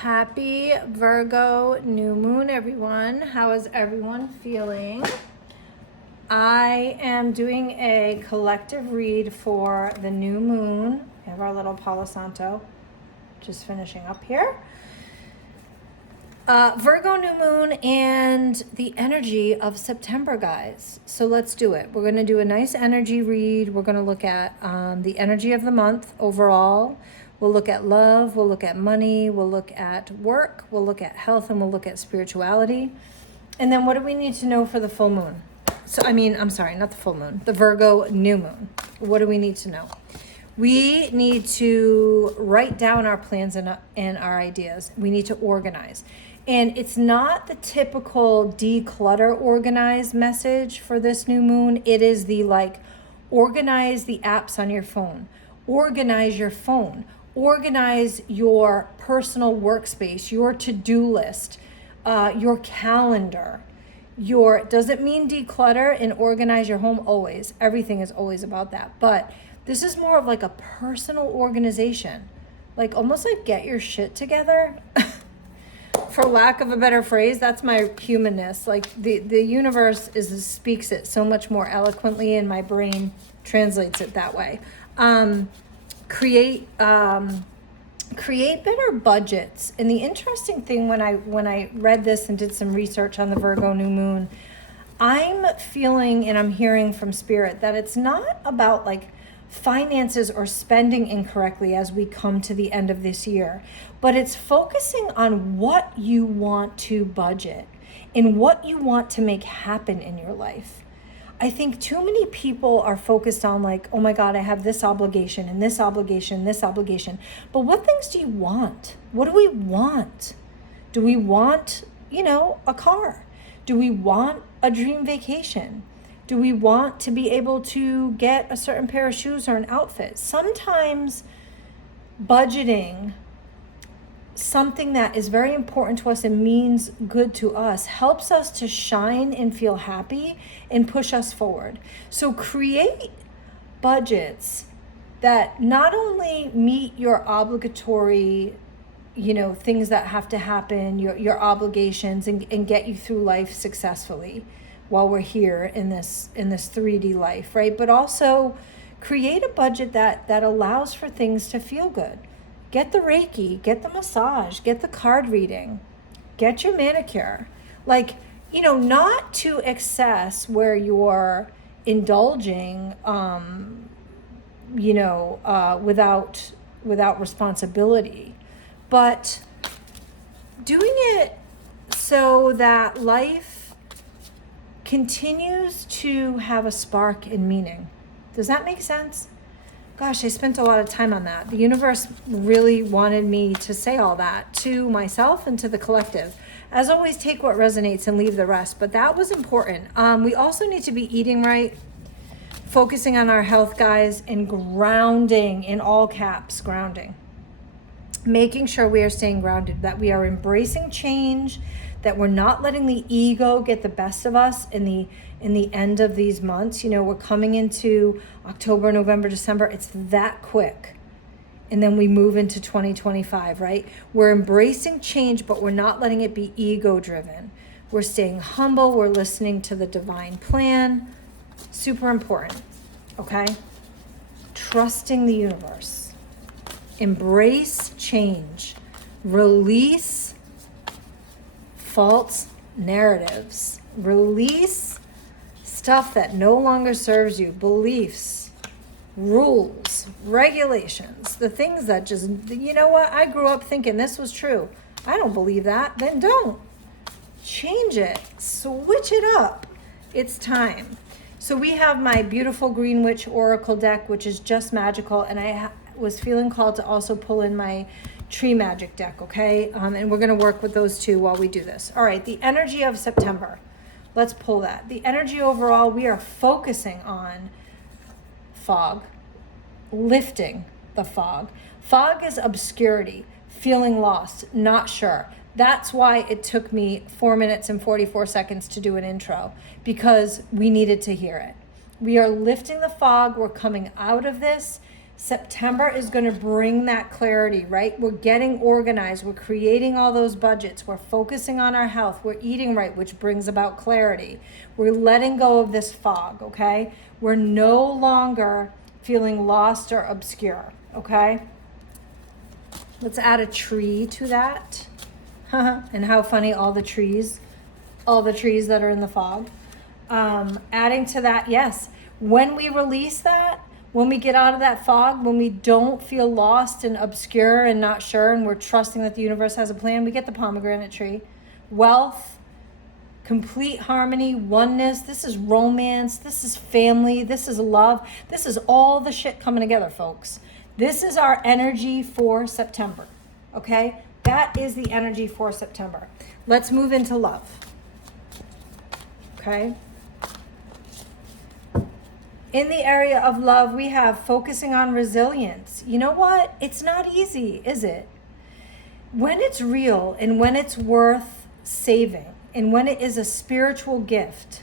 Happy Virgo new moon, everyone. How is everyone feeling? I am doing a collective read for the new moon. We have our little Palo Santo just finishing up here. Virgo new moon and the energy of September, guys. So let's do it. We're going to do a nice energy read. We're going to look at the energy of the month overall. We'll look at love, we'll look at money, we'll look at work, we'll look at health, and we'll look at spirituality. And then what do we need to know for the full moon? I'm sorry, not the full moon, the Virgo new moon. What do we need to know? We need to write down our plans and our ideas. We need to organize. And it's not the typical declutter, organize message for this new moon. It is the organize the apps on your phone, organize your phone, organize your personal workspace, your to-do list, your calendar. Doesn't mean declutter and organize your home always. Everything is always about that. But this is more of like a personal organization. Almost like get your shit together. For lack of a better phrase, that's my humanness. The universe speaks it so much more eloquently, and my brain translates it that way. Create better budgets. And the interesting thing when I read this and did some research on the Virgo new moon, I'm feeling and I'm hearing from spirit that it's not about finances or spending incorrectly as we come to the end of this year, but it's focusing on what you want to budget and what you want to make happen in your life. I think too many people are focused on oh my God, I have this obligation and this obligation, this obligation. But what things do you want? What do we want? Do we want, a car? Do we want a dream vacation? Do we want to be able to get a certain pair of shoes or an outfit? Sometimes budgeting something that is very important to us and means good to us helps us to shine and feel happy and push us forward. So create budgets that not only meet your obligatory, things that have to happen, your obligations, and get you through life successfully while we're here in this 3D life, right? But also create a budget that allows for things to feel good. Get the Reiki, get the massage, get the card reading, get your manicure. Not to excess where you're indulging, without responsibility, but doing it so that life continues to have a spark and meaning. Does that make sense? Gosh, I spent a lot of time on that. The universe really wanted me to say all that to myself and to the collective. As always, take what resonates and leave the rest, but that was important. We also need to be eating right, focusing on our health, guys, and grounding, in all caps, grounding. Making sure we are staying grounded, that we are embracing change, that we're not letting the ego get the best of us in the end of these months. We're coming into October, November, December. It's that quick. And then we move into 2025, right? We're embracing change, but we're not letting it be ego driven. We're staying humble. We're listening to the divine plan. Super important, okay? Trusting the universe. Embrace change. Release false narratives. Release stuff that no longer serves you. Beliefs, rules, regulations, the things that just, I grew up thinking this was true. I don't believe that. Then don't. Change it. Switch it up. It's time. So we have my beautiful Green Witch Oracle deck, which is just magical. And I was feeling called to also pull in my Tree Magic deck, okay? And we're going to work with those two while we do this. All right, the energy of September. Let's pull that. The energy overall, we are focusing on fog, lifting the fog. Fog is obscurity, feeling lost, not sure. That's why it took me 4 minutes and 44 seconds to do an intro, because we needed to hear it. We are lifting the fog. We're coming out of this September is going to bring that clarity, right? We're getting organized. We're creating all those budgets. We're focusing on our health. We're eating right, which brings about clarity. We're letting go of this fog, okay? We're no longer feeling lost or obscure, okay? Let's add a tree to that. And how funny, all the trees that are in the fog. Adding to that, yes, when we release that, when we get out of that fog, when we don't feel lost and obscure and not sure, and we're trusting that the universe has a plan, we get the pomegranate tree. Wealth, complete harmony, oneness. This is romance. This is family. This is love. This is all the shit coming together, folks. This is our energy for September, okay? That is the energy for September. Let's move into love, okay? In the area of love, we have focusing on resilience. You know what? It's not easy, is it? When it's real and when it's worth saving and when it is a spiritual gift,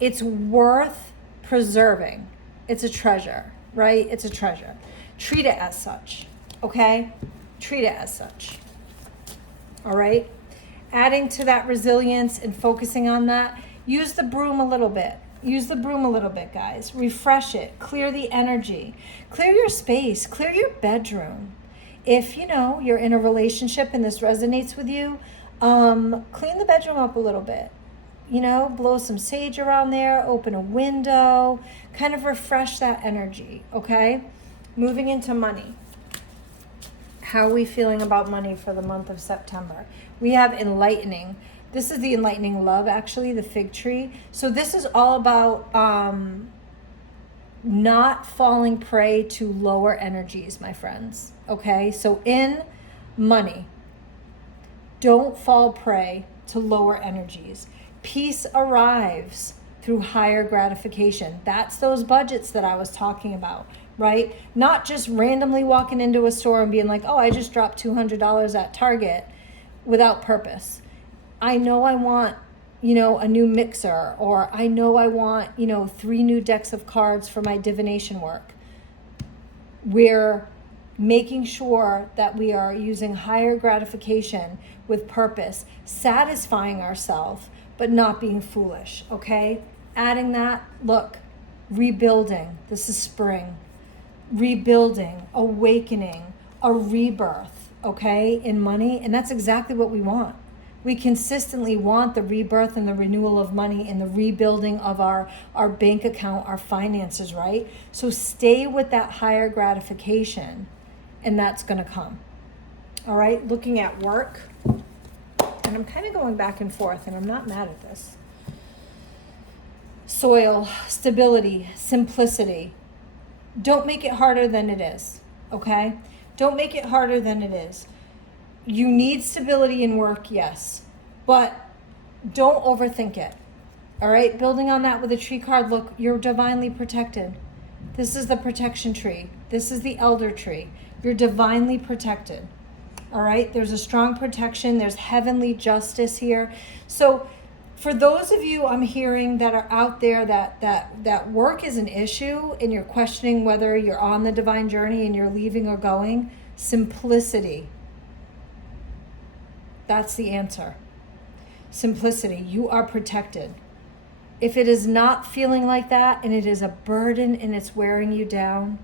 it's worth preserving. It's a treasure, right? It's a treasure. Treat it as such, okay? Treat it as such, all right? Adding to that resilience and focusing on that, use the broom a little bit. Use the broom a little bit, guys. Refresh it. Clear the energy. Clear your space. Clear your bedroom. If, you're in a relationship and this resonates with you, clean the bedroom up a little bit. Blow some sage around there. Open a window. Kind of refresh that energy, okay? Moving into money. How are we feeling about money for the month of September? We have enlightening. This is the enlightening love, actually, the fig tree. So this is all about not falling prey to lower energies, my friends. Okay, so in money, don't fall prey to lower energies. Peace arrives through higher gratification. That's those budgets that I was talking about, right? Not just randomly walking into a store and being like, oh, I just dropped $200 at Target without purpose. I know I want, a new mixer, or I know I want, 3 new decks of cards for my divination work. We're making sure that we are using higher gratification with purpose, satisfying ourselves, but not being foolish, okay? Adding that, look, rebuilding. This is spring. Rebuilding, awakening, a rebirth, okay, in money. And that's exactly what we want. We consistently want the rebirth and the renewal of money and the rebuilding of our bank account, our finances, right? So stay with that higher gratification, and that's going to come. All right, looking at work. And I'm kind of going back and forth, and I'm not mad at this. Soil, stability, simplicity. Don't make it harder than it is, okay? Don't make it harder than it is. You need stability in work, yes, but don't overthink it, all right? Building on that with a tree card, look, you're divinely protected. This is the protection tree. This is the elder tree. You're divinely protected, all right? There's a strong protection. There's heavenly justice here. So for those of you I'm hearing that are out there that work is an issue and you're questioning whether you're on the divine journey and you're leaving or going, simplicity. That's the answer. Simplicity. You are protected. If it is not feeling like that and it is a burden and it's wearing you down,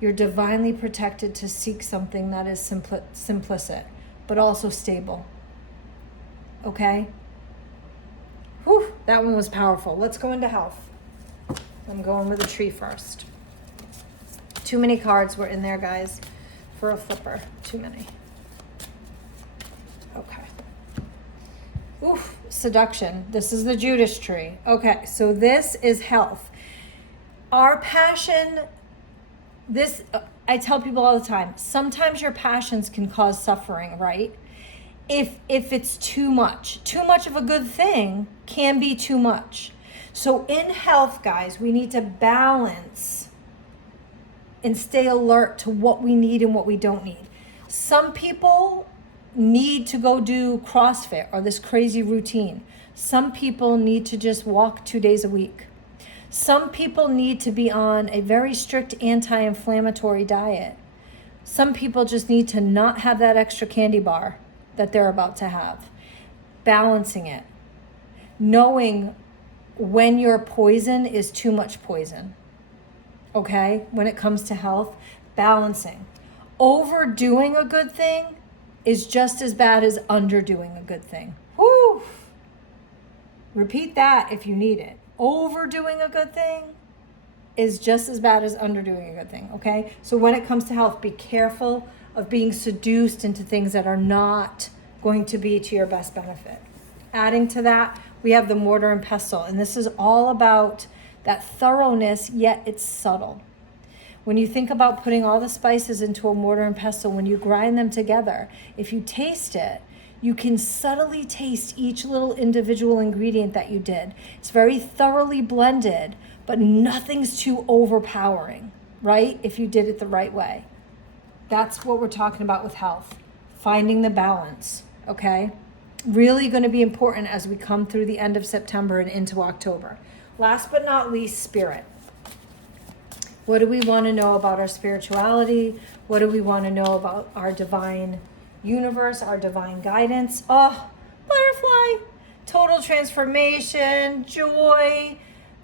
you're divinely protected to seek something that is simplicit, but also stable. Okay? Whew, that one was powerful. Let's go into health. I'm going with a tree first. Too many cards were in there, guys, for a flipper. Too many. Okay. Oof, seduction. This is the Judas tree. Okay, so this is health. Our passion, I tell people all the time, sometimes your passions can cause suffering, right? If it's too much of a good thing can be too much. So in health, guys, we need to balance and stay alert to what we need and what we don't need. Some people need to go do CrossFit or this crazy routine. Some people need to just walk 2 days a week. Some people need to be on a very strict anti-inflammatory diet. Some people just need to not have that extra candy bar that they're about to have. Balancing it. Knowing when your poison is too much poison. Okay? When it comes to health, balancing. Overdoing a good thing is just as bad as underdoing a good thing. Woo! Repeat that if you need it. Overdoing a good thing is just as bad as underdoing a good thing, okay? So when it comes to health, be careful of being seduced into things that are not going to be to your best benefit. Adding to that, we have the mortar and pestle, and this is all about that thoroughness, yet it's subtle. When you think about putting all the spices into a mortar and pestle, when you grind them together, if you taste it, you can subtly taste each little individual ingredient that you did. It's very thoroughly blended, but nothing's too overpowering, right? If you did it the right way. That's what we're talking about with health. Finding the balance, okay? Really going to be important as we come through the end of September and into October. Last but not least, spirit. What do we want to know about our spirituality? What do we want to know about our divine universe, our divine guidance? Oh, butterfly, total transformation, joy.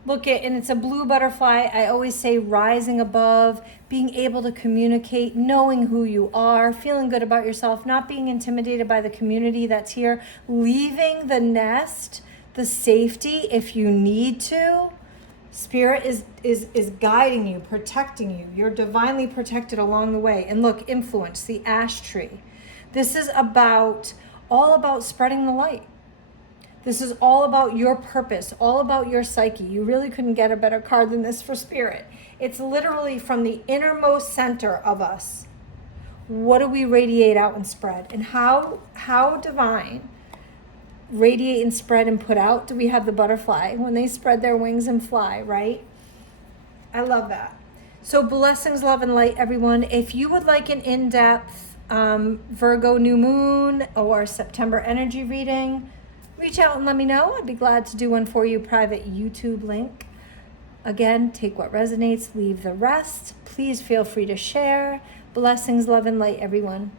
Look at, and it's a blue butterfly. I always say rising above, being able to communicate, knowing who you are, feeling good about yourself, not being intimidated by the community that's here, leaving the nest, the safety if you need to. Spirit is guiding you, protecting you. You're divinely protected along the way. And look, influence, the ash tree. This is all about spreading the light. This is all about your purpose, all about your psyche. You really couldn't get a better card than this for spirit. It's literally from the innermost center of us. What do we radiate out and spread? And how divine radiate and spread and put out do we have the butterfly when they spread their wings and fly, right? I love that. So blessings, love, and light, everyone. If you would like an in-depth Virgo new moon or September energy reading, reach out and let me know. I'd be glad to do one for you, private YouTube link. Again, take what resonates, leave the rest. Please feel free to share. Blessings, love, and light, everyone.